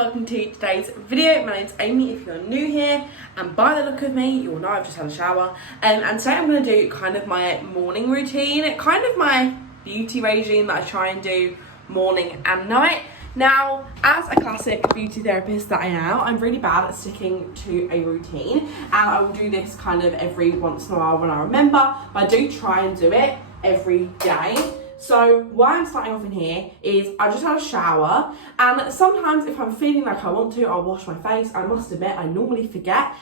welcome to today's video. My name's Amy if you're new here, and by the look of me you will know I've just had a shower, and today I'm going to do kind of my morning routine, kind of my beauty regime that I try and do morning and night. Now, as a classic beauty therapist that I am, I'm really bad at sticking to a routine, and I will do this kind of every once in a while when I remember, but I do try and do it every day. So why I'm starting off in here is I just had a shower, and sometimes if I'm feeling like I want to, I'll wash my face. I must admit, I normally forget,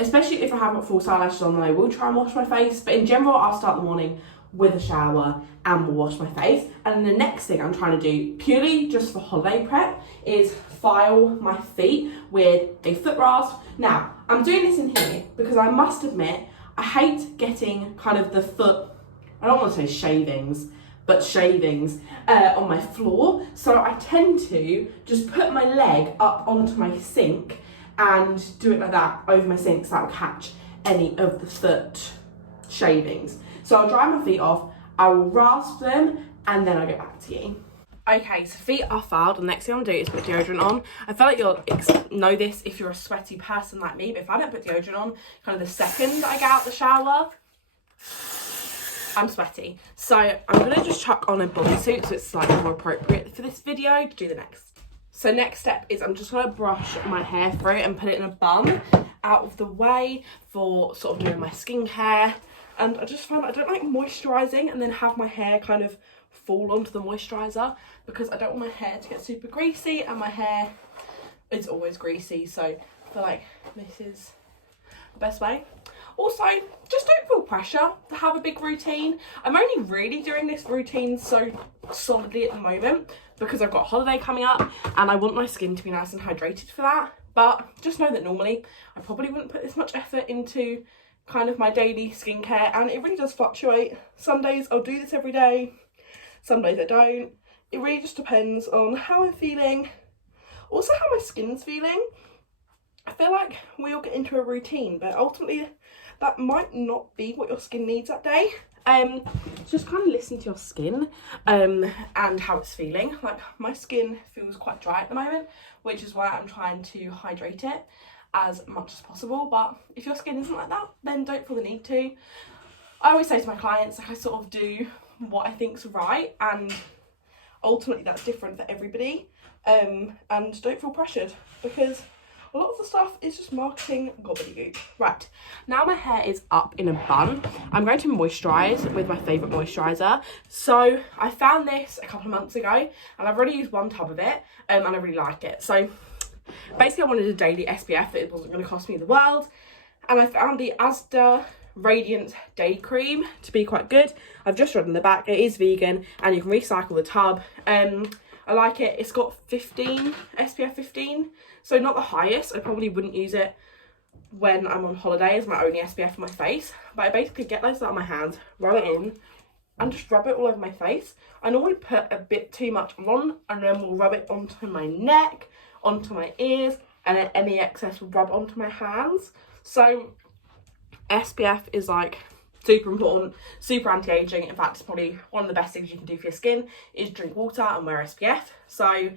especially if I haven't full eyelashes on, then I will try and wash my face. But in general, I'll start the morning with a shower and will wash my face. And the next thing I'm trying to do, purely just for holiday prep, is file my feet with a foot rasp. Now, I'm doing this in here because I must admit, I hate getting kind of the foot, I don't want to say shavings on my floor. So I tend to just put my leg up onto my sink and do it like that over my sink, so that'll catch any of the foot shavings. So I'll dry my feet off, I will rasp them, and then I'll get back to you. Okay, so feet are filed, and the next thing I'm gonna do is put deodorant on. I feel like you'll know this if you're a sweaty person like me, but if I don't put deodorant on, kind of the second I get out the shower, I'm sweaty. So I'm gonna just chuck on a bodysuit so it's slightly more appropriate for this video to do the next. So next step is I'm just gonna brush my hair through and put it in a bun out of the way for sort of doing my skincare. And I just find I don't like moisturising and then have my hair kind of fall onto the moisturiser, because I don't want my hair to get super greasy, and my hair is always greasy, so I feel like this is the best way. Also, just don't feel pressure to have a big routine. I'm only really doing this routine so solidly at the moment because I've got a holiday coming up and I want my skin to be nice and hydrated for that. But just know that normally I probably wouldn't put this much effort into kind of my daily skincare, and it really does fluctuate. Some days I'll do this every day, some days I don't. It really just depends on how I'm feeling, also how my skin's feeling. I feel like we all get into a routine, but ultimately that might not be what your skin needs that day. Just kind of listen to your skin and how it's feeling. Like, my skin feels quite dry at the moment, which is why I'm trying to hydrate it as much as possible. But if your skin isn't like that, then don't feel the need to. I always say to my clients, like, I sort of do what I think's right, and ultimately that's different for everybody. And don't feel pressured, because a lot of the stuff is just marketing gobbledygook. Right, now my hair is up in a bun. I'm going to moisturise with my favourite moisturiser. So I found this a couple of months ago, and I've already used one tub of it, and I really like it. So basically I wanted a daily SPF that it wasn't going to cost me the world, and I found the Asda Radiant Day Cream to be quite good. I've just read in the back, it is vegan, and you can recycle the tub. I like it. It's got SPF 15, so not the highest. I probably wouldn't use it when I'm on holiday as my only SPF for my face, but I basically get those out of my hands, rub it in, and just rub it all over my face. I normally put a bit too much on, and then we'll rub it onto my neck, onto my ears, and then any excess will rub onto my hands. So SPF is like super important, super anti-aging. In fact, it's probably one of the best things you can do for your skin is drink water and wear SPF. So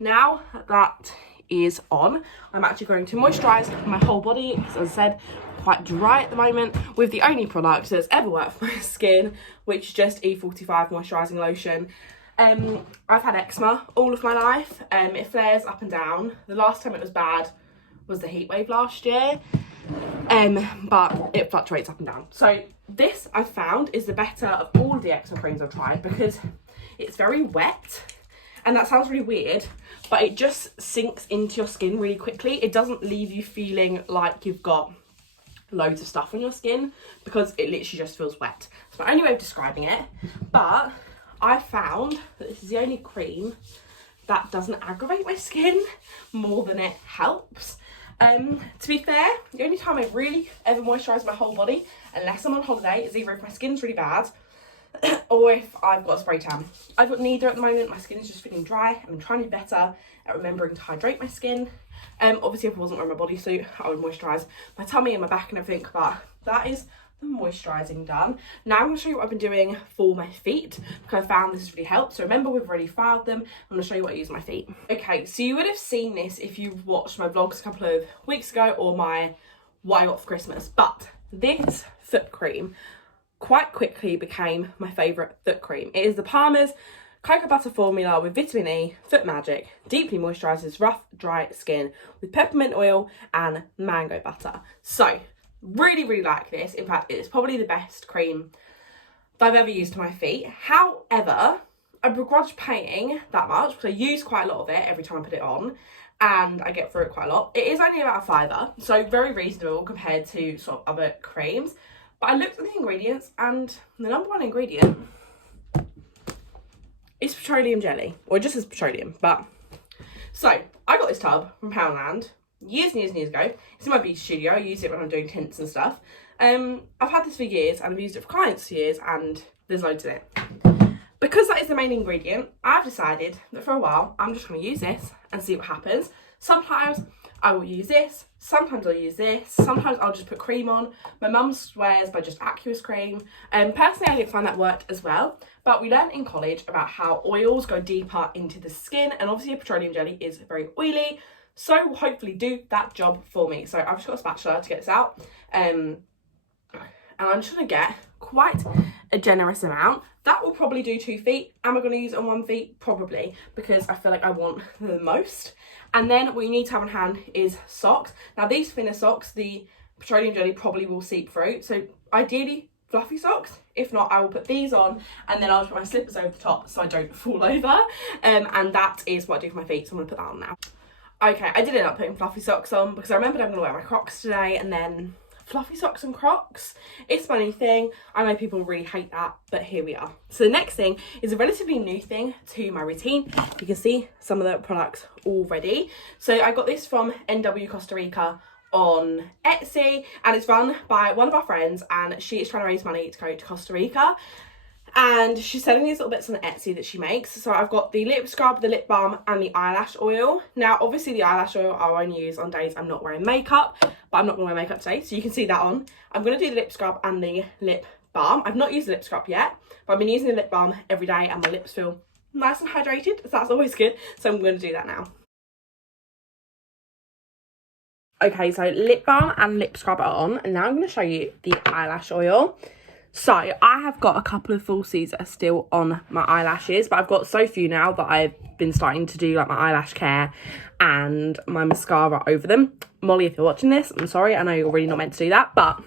now that is on, I'm actually going to moisturise my whole body, because as I said, quite dry at the moment, with the only product that's ever worked for my skin, which is just E45 moisturising lotion. I've had eczema all of my life. It flares up and down. The last time it was bad was the heat wave last year. But it fluctuates up and down. So this, I've found, is the better of all of the eczema creams I've tried, because it's very wet, and that sounds really weird, but it just sinks into your skin really quickly. It doesn't leave you feeling like you've got loads of stuff on your skin, because it literally just feels wet. It's my only way of describing it, but I found that this is the only cream that doesn't aggravate my skin more than it helps. To be fair, the only time I really ever moisturise my whole body, unless I'm on holiday, is either if my skin's really bad or if I've got a spray tan. I've got neither at the moment. My skin is just feeling dry, and I'm trying to be better at remembering to hydrate my skin. Obviously, if I wasn't wearing my bodysuit, I would moisturise my tummy and my back and everything, but that is the moisturising done. Now I'm going to show you what I've been doing for my feet, because I found this has really helped. So remember, we've already filed them. I'm going to show you what I use on my feet. Okay, so you would have seen this if you've watched my vlogs a couple of weeks ago, or my what I got for Christmas. But this foot cream quite quickly became my favourite foot cream. It is the Palmer's Cocoa Butter Formula with vitamin E, Foot Magic, deeply moisturises rough, dry skin with peppermint oil and mango butter. So, really, really like this. In fact, it's probably the best cream that I've ever used to my feet. However, I begrudge paying that much because I use quite a lot of it every time I put it on, and I get through it quite a lot. It is only about a £5, so very reasonable compared to sort of other creams. But I looked at the ingredients, and the number one ingredient is petroleum jelly, or it just says petroleum. But so I got this tub from Poundland years and years and years ago. It's in my beauty studio. I use it when I'm doing tints and stuff. I've had this for years, and I've used it for clients for years, and there's loads in it. Because that is the main ingredient, I've decided that for a while I'm just going to use this and see what happens. Sometimes I will use this, sometimes I'll use this, sometimes I'll just put cream on. My mum swears by just Aqueous cream. Personally, I didn't find that worked as well, but we learned in college about how oils go deeper into the skin, and obviously a petroleum jelly is very oily, so will hopefully do that job for me. So I've just got a spatula to get this out, and I'm just going to get quite a generous amount. That will probably do 2 feet. Am I going to use it on 1 feet? Probably, because I feel like I want the most. And then what you need to have on hand is socks. Now these thinner socks, the petroleum jelly probably will seep through. So ideally fluffy socks. If not, I will put these on, and then I'll put my slippers over the top so I don't fall over. And that is what I do for my feet. So I'm going to put that on now. Okay, I did end up putting fluffy socks on because I remembered I'm going to wear my Crocs today, and then fluffy socks and Crocs, it's my new thing. I know people really hate that, but here we are. So the next thing is a relatively new thing to my routine. You can see some of the products already. So I got this from NW Costa Rica on Etsy, and it's run by one of our friends, and she is trying to raise money to go to Costa Rica. And she's selling these little bits on Etsy that she makes. So I've got the lip scrub, the lip balm, and the eyelash oil. Now, obviously the eyelash oil I'll only use on days I'm not wearing makeup, but I'm not going to wear makeup today, so you can see that on. I'm going to do the lip scrub and the lip balm. I've not used the lip scrub yet, but I've been using the lip balm every day, and my lips feel nice and hydrated, so that's always good. So I'm going to do that now. Okay, so lip balm and lip scrub are on, and now I'm going to show you the eyelash oil. So I have got a couple of falsies that are still on my eyelashes, but I've got so few now that I've been starting to do like my eyelash care and my mascara over them. Molly, if you're watching this, I'm sorry, I know you're really not meant to do that, but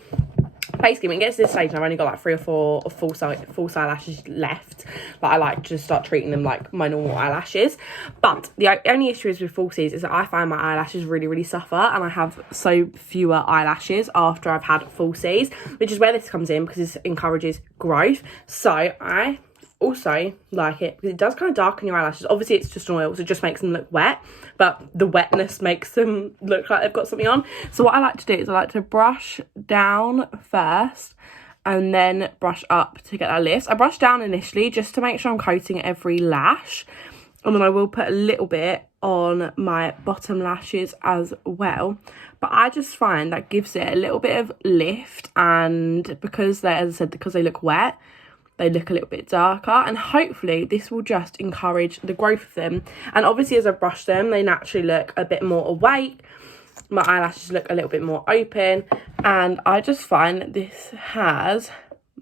basically when it gets to this stage and I've only got like 3 or 4 false eyelashes left, but I like to start treating them like my normal eyelashes. But the only issue is with falsies is that I find my eyelashes really, really suffer, and I have so fewer eyelashes after I've had falsies, which is where this comes in because this encourages growth. So I also like it because it does kind of darken your eyelashes. Obviously it's just an oil, so it just makes them look wet, but the wetness makes them look like they've got something on. So what I like to do is I like to brush down first and then brush up to get that lift. I brush down initially just to make sure I'm coating every lash, and then I will put a little bit on my bottom lashes as well. But I just find that gives it a little bit of lift, and because they, as I said, because they look wet, they look a little bit darker, and hopefully this will just encourage the growth of them. And obviously as I brush them, they naturally look a bit more awake. My eyelashes look a little bit more open, and I just find that this has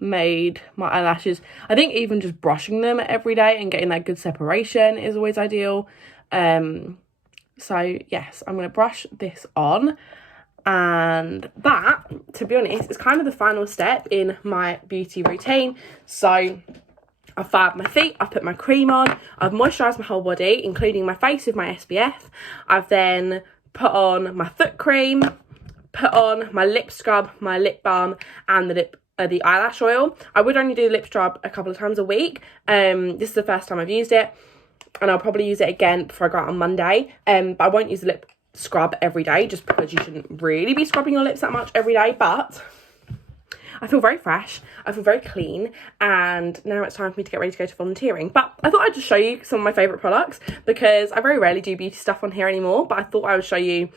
made my eyelashes, I think even just brushing them every day and getting that good separation is always ideal. So yes, I'm going to brush this on. And that, to be honest, is kind of the final step in my beauty routine. So I've filed my feet, I've put my cream on, I've moisturised my whole body, including my face with my SPF. I've then put on my foot cream, put on my lip scrub, my lip balm, and the eyelash oil. I would only do the lip scrub a couple of times a week. This is the first time I've used it, and I'll probably use it again before I go out on Monday. But I won't use the lip scrub every day, just because you shouldn't really be scrubbing your lips that much every day. But I feel very fresh, I feel very clean, and now it's time for me to get ready to go to volunteering. But I thought I'd just show you some of my favourite products, because I very rarely do beauty stuff on here anymore, but I thought I would show you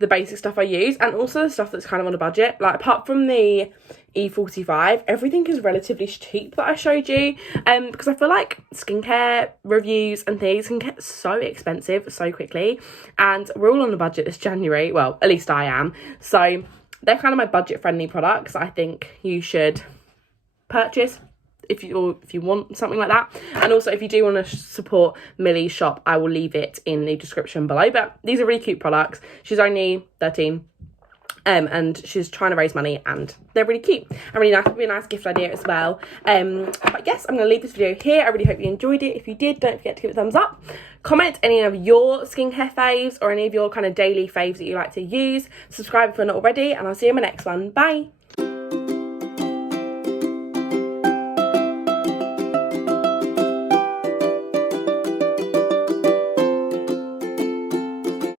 the basic stuff I use, and also the stuff that's kind of on a budget. Like, apart from the E45, everything is relatively cheap that I showed you, because I feel like skincare reviews and things can get so expensive so quickly, and we're all on a budget this January. Well, at least I am. So they're kind of my budget friendly products I think you should purchase if you want something like that. And also, if you do want to support Millie's shop, I will leave it in the description below. But these are really cute products. She's only 13, and she's trying to raise money, and they're really cute and really nice. It'll be a nice gift idea as well. But yes, I'm going to leave this video here. I really hope you enjoyed it. If you did, don't forget to give it a thumbs up. Comment any of your skincare faves or any of your kind of daily faves that you like to use. Subscribe if you're not already, and I'll see you in my next one. Bye.